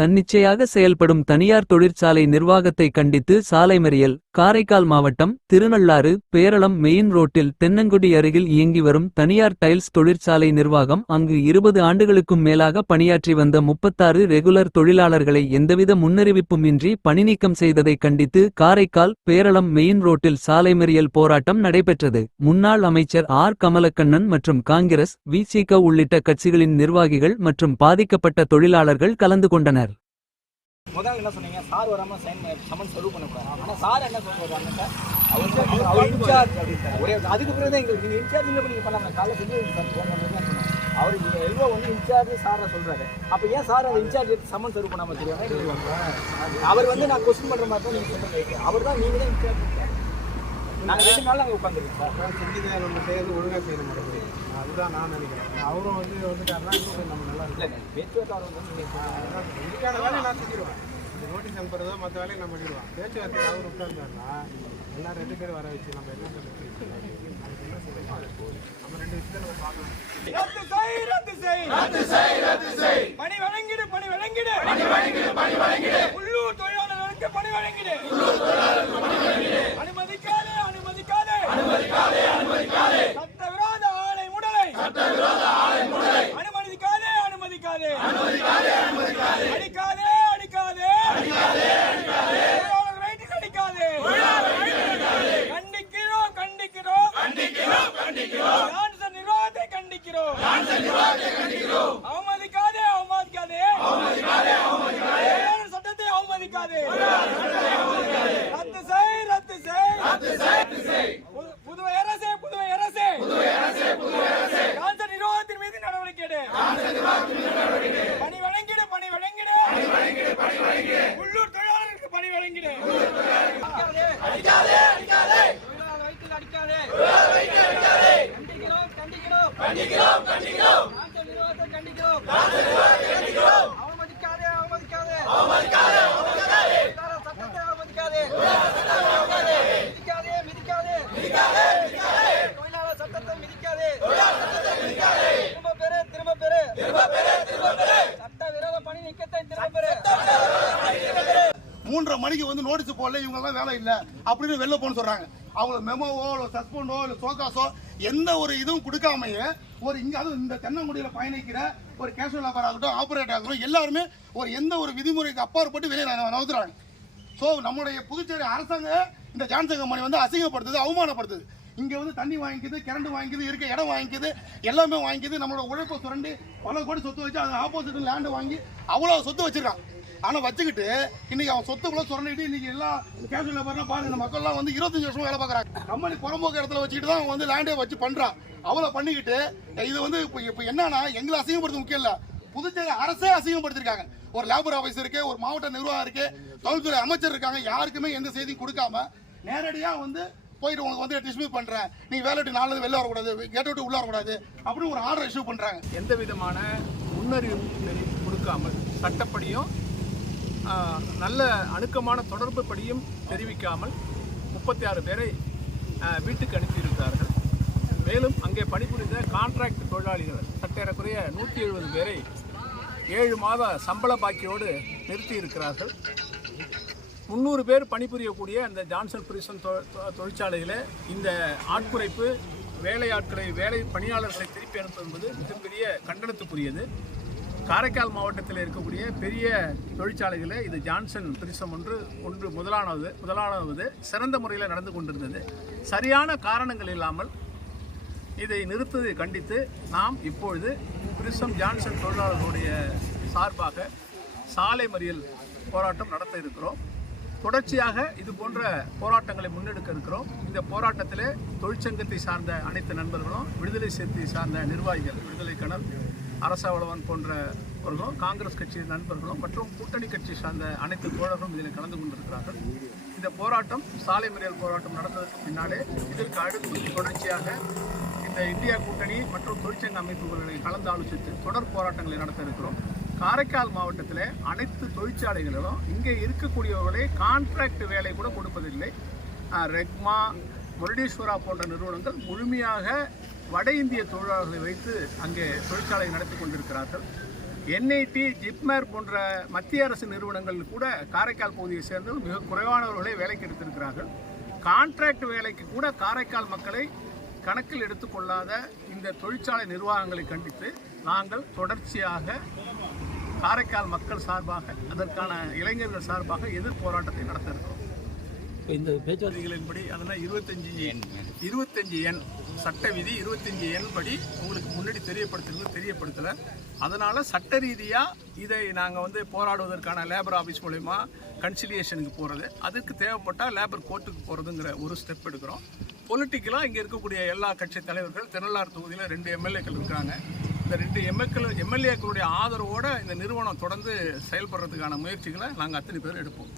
தன்னிச்சையாக செயல்படும் தனியார் தொழிற்சாலை நிர்வாகத்தை கண்டித்து சாலை மறியல் காரைக்கால் மாவட்டம் திருநள்ளாறு பேரளம் மெயின் ரோட்டில் தென்னங்குடி அருகில் இயங்கி வரும் தனியார் டைல்ஸ் தொழிற்சாலை நிர்வாகம் அங்கு இருபது ஆண்டுகளுக்கும் மேலாக பணியாற்றி வந்த முப்பத்தாறு ரெகுலர் தொழிலாளர்களை எந்தவித முன்னறிவிப்பும் இன்றி பணிநீக்கம் செய்ததை கண்டித்து காரைக்கால் பேரளம் மெயின் ரோட்டில் சாலை மறியல் போராட்டம் நடைபெற்றது. முன்னாள் அமைச்சர் ஆர். கமலக்கண்ணன் மற்றும் காங்கிரஸ் விசிக உள்ளிட்ட கட்சிகளின் நிர்வாகிகள் மற்றும் பாதிக்கப்பட்ட தொழிலாளர்கள் கலந்து கொண்டனர். முதல்ல என்ன சொன்னீங்க? சார் வராம சைன் சமன் சொல்லுவ் பண்ணக்கூடாது. ஆனா சார் என்ன சொல்றாங்க சார் அவர் இன்சார்ஜ் அப்படின்ட்டார் ஒரே அதுக்கு பிறகு தான் எங்களுக்கு நீங்க இன்சார்ஜ் இல்லை நீங்க பண்ணலாம் காலைல செஞ்சு சார் எல்வோ வந்து இன்சார்ஜ் சாரை சொல்றாரு. அப்ப ஏன் சார் அந்த இன்சார்ஜ் எடுத்து சமன் சர்வ் பண்ணாம தெரியாம அவர் வந்து நான் கொஸ்டின் பண்ற மாதிரி தான் நீங்க சொல்றீங்க. அவர் தான் நீங்க தான் இன்சார்ஜ் ரெண்டு நாள் அங்க உட்காந்துருக்கோம் சார். செய்யறது ஒழுங்காக அதுதான் நான் நினைக்கிறேன். அவரும் வந்து வந்துட்டாருன்னா இன்னும் நம்ம நல்லா இல்ல பேச்சுவார்த்தை வேலையை நான் செஞ்சிருவேன். இந்த நோட்டீஸ் அனுப்புறதோ மற்ற வேலையை நான் பண்ணிடுவேன் பேச்சுவார்த்தை அவர் உட்கார்ந்தாருன்னா எல்லாம் ரெண்டு பேரும் வர வச்சு நம்ம என்ன செய்யணும் நம்ம ரெண்டு விஷயத்தை நம்ம பார்க்கலாம் ரத்து செய் ரத்து செய். ரத்து செய் ரத்து செய். பணி வழங்கிடு பணி வழங்கிடு. பணி வழங்கிடு பணி வழங்கிடு. கண்டிக்கிறோம் கண்டிக்கிறோம் டான்சர் நிர்வாகத்தை கண்டிக்கிறோம் டான்சர் நிர்வாகத்தை கண்டிக்கிறோம் அவமதிக்காதே அவமதிக்காதே அவமதிக்காதே அவமதிக்காதே சட்டத்தை அவமதிக்காதே ரத்து செய் ரத்து செய் ரத்து செய் ரத்து செய் புதுவை அரசே புதுவை அரசே புதுவை அரசே புதுவை அரசே டான்சர் நிர்வாகத்தின் மீது நடவடிக்கை எடு டான்சர் நிர்வாகத்தின் மீது நடவடிக்கை எடு பணி வழங்கிடு பணி வழங்கிடு பணி வழங்கிடு பணி வழங்கிடு உள்ளூர் தொழிலாளர்களுக்கு பணி வழங்கிடு அடிக்காதே அடிக்காதே அடிக்காதே தொழிலாளர் வயிற்றில் அடிக்காதே தொழிலாளர் வயிற்றில் அடிக்காதே கண்டிக்கிறோம் கண்டிக்கிறோம் கண்டிக்கிறோம் கண்டிக்கிறோம் டான்சர் நிர்வாகத்தை கண்டிக்கிறோம் கண்டிக்கிறோம். அவமதிக்காதே அவமதிக்காதே. அவமதிக்காதே அவமதிக்காதே சட்டத்தை அவமதிக்காதே. சட்டத்தை அவமதிக்காதே மிதிக்காதே மிதிக்காதே. மிதிக்காதே மிதிக்காதே தொழிலாளர் சட்டத்தை மிதிக்காதே. தொழிலாளர் சட்டத்தை மிதிக்காதே திரும்ப பெறு திரும்ப பெறு. திரும்ப திரும்ப சட்ட விரோத பணி நீக்கத்தை திரும்ப மூன்றரை மணிக்கு வந்து நோட்டீஸ் போடல இவங்க எல்லாம் வேலை இல்லை. அப்படின்னு வெளில போன்னு சொல்றாங்க. அவங்களுக்கு மெமோவோ இல்லை சஸ்பெண்டோ இல்லை சோகாசோ எந்த ஒரு இதுவும் கொடுக்காமையே ஒரு இங்கே அதுவும் இந்த தென்னங்குடியில் பயணிக்கிற ஒரு கேஷுவல் லேபர் ஆகட்டும் ஆப்ரேட்டர் ஆகட்டும் எல்லாருமே ஒரு எந்த ஒரு விதிமுறைக்கு அப்பாற்பட்டு வெளியே நகர்த்துறாங்க ஸோ நம்முடைய புதுச்சேரி அரசாங்கம் இந்த ஜான்சன் கம்பெனி வந்து அசிங்கப்படுத்துது அவமானப்படுத்துது. இங்கே வந்து தண்ணி வாங்கிக்குது கரண்ட் வாங்கிக்குது இருக்க இடம் வாங்கிக்குது எல்லாமே வாங்கிக்குது. நம்மளோட உழைப்பை சுரண்டி பல கோடி சொத்து வச்சு அது ஆப்போசிட் லேண்டு வாங்கி அவ்வளோ சொத்து வச்சுருக்காங்க ஆனா வச்சுக்கிட்டு இன்னைக்கு அவன் சொத்து கூட சுரண்டிட்டு இன்னைக்கு எல்லாம் கேஷுவல் லேபர்லாம் பாருங்க மக்கள்லாம் வந்து இருபத்தஞ்சு வருஷம் வேலை பார்க்குறாங்க. கம்பெனி புறம்போக்கு இடத்துல வச்சுக்கிட்டு தான் அவன் வந்து லேண்டே வச்சு பண்றான் அவளை பண்ணிக்கிட்டு இது வந்து இப்போ இப்போ என்னன்னா எங்களை அசிங்கப்படுத்த முக்கியம் இல்லை. புதுச்சேரி அரசே அசிங்கப்படுத்திருக்காங்க. ஒரு லேபர் ஆஃபீஸ் இருக்கு ஒரு மாவட்ட நிர்வாகம் இருக்கு தொழில்துறை அமைச்சர் இருக்காங்க யாருக்குமே எந்த செய்தியும் கொடுக்காம நேரடியா வந்து போயிட்டு உங்களுக்கு வந்து டிஸ்மிஸ் பண்றேன். நீ வேலை விட்டு நாலு வெளில வரக்கூடாது கேட்ட விட்டு உள்ள வரக்கூடாது அப்படின்னு ஒரு ஆர்டர் இஷ்யூ பண்றாங்க. எந்த விதமான முன்னறிவிப்பு கொடுக்காமல் சட்டப்படியும் நல்ல அணுக்கமான தொடர்பு படியும் தெரிவிக்காமல் முப்பத்தி ஆறு பேரை வீட்டுக்கு அனுப்பியிருக்கிறார்கள். மேலும் அங்கே பணிபுரிந்த கான்ட்ராக்ட் தொழிலாளிகள் சட்டேறக்குறைய நூற்றி எழுபது பேரை ஏழு மாத சம்பள பாக்கியோடு நிறுத்தி இருக்கிறார்கள் முந்நூறு பேர் பணிபுரியக்கூடிய அந்த ஜான்சன் பிரிசன் தொ- தொழிற்சாலையில் இந்த ஆட்குறைப்பு வேலையாட்களை வேலை பணியாளர்களை திருப்பி அனுப்புவது என்பது மிகப்பெரிய கண்டனத்துக்குரியது. காரைக்கால் மாவட்டத்தில் இருக்கக்கூடிய பெரிய தொழிற்சாலைகளில் இது ஜான்சன் பிரிசம் ஒன்று ஒன்று முதலானது முதலானது சிறந்த முறையில் நடந்து கொண்டிருந்தது. சரியான காரணங்கள் இல்லாமல் இதை நிறுத்துவதை கண்டித்து நாம் இப்பொழுது பிரிசம் ஜான்சன் தொழிலாளர்களுடைய சார்பாக சாலை மறியல் போராட்டம் நடத்த இருக்கிறோம். தொடர்ச்சியாக இது போன்ற போராட்டங்களை முன்னெடுக்க இருக்கிறோம். இந்த போராட்டத்தில் தொழிற்சங்கத்தை சார்ந்த அனைத்து நண்பர்களும் விடுதலை சிறுத்தை சார்ந்த நிர்வாகிகள் விடுதலை கணல் அரசவளவன் போன்றவர்களும் காங்கிரஸ் கட்சி நண்பர்களும் மற்றும் கூட்டணி கட்சி சார்ந்த அனைத்து தோழர்களும் இதில் கலந்து கொண்டிருக்கிறார்கள். இந்த போராட்டம் சாலை மறியல் போராட்டம் நடந்ததற்கு பின்னாலே இதற்கு அடுத்து தொடர்ச்சியாக இந்த இந்தியா கூட்டணி மற்றும் தொழிற்சங்க அமைப்புகளை கலந்து ஆலோசித்து தொடர் போராட்டங்களை நடத்த இருக்கிறோம். காரைக்கால் மாவட்டத்தில் அனைத்து தொழிற்சாலைகளிலும் இங்கே இருக்கக்கூடியவர்களே கான்ட்ராக்ட் வேலை கூட கொடுப்பதில்லை. ரெக்மா முரடீஸ்வரா போன்ற நிறுவனங்கள் முழுமையாக வட இந்திய தொழிலாளர்களை வைத்து அங்கே தொழிற்சாலை நடத்தி கொண்டிருக்கிறார்கள். என்ஐடி ஜிப்மர் போன்ற மத்திய அரசு நிறுவனங்கள் கூட காரைக்கால் பகுதியை சேர்ந்து மிக குறைவானவர்களை வேலைக்கு எடுத்திருக்கிறார்கள். கான்ட்ராக்ட் வேலைக்கு கூட காரைக்கால் மக்களை கணக்கில் எடுத்துக்கொள்ளாத இந்த தொழிற்சாலை நிர்வாகங்களை கண்டித்து நாங்கள் தொடர்ச்சியாக காரைக்கால் மக்கள் சார்பாக அதற்கான இளைஞர்கள் சார்பாக எதிர்ப்போராட்டத்தை நடத்த இருக்கிறோம் இந்த பேச்சுவார்த்தை விதிகளின்படி அதெல்லாம் இருபத்தஞ்சி இருபத்தஞ்சி எண் சட்ட விதி இருபத்தஞ்சி எண் படி உங்களுக்கு முன்னாடி தெரியப்படுத்துறது தெரியப்படுத்தலை. அதனால் சட்ட ரீதியாக இதை நாங்கள் வந்து போராடுவதற்கான லேபர் ஆஃபீஸ் மூலயமா கன்சிலியேஷனுக்கு போகிறது அதுக்கு தேவைப்பட்டால் லேபர் கோர்ட்டுக்கு போகிறதுங்கிற ஒரு ஸ்டெப் எடுக்கிறோம். பொலிட்டிக்கலாக இங்கே இருக்கக்கூடிய எல்லா கட்சி தலைவர்கள் திருநள்ளாறு தொகுதியில் ரெண்டு எம்எல்ஏக்கள் இருக்காங்க. இந்த ரெண்டு எம்எல்ஏக்கள் எம்எல்ஏக்களுடைய ஆதரவோடு இந்த நிறுவனம் தொடர்ந்து செயல்படுறதுக்கான முயற்சிகளை நாங்கள் அத்தனை பேர் எடுப்போம்.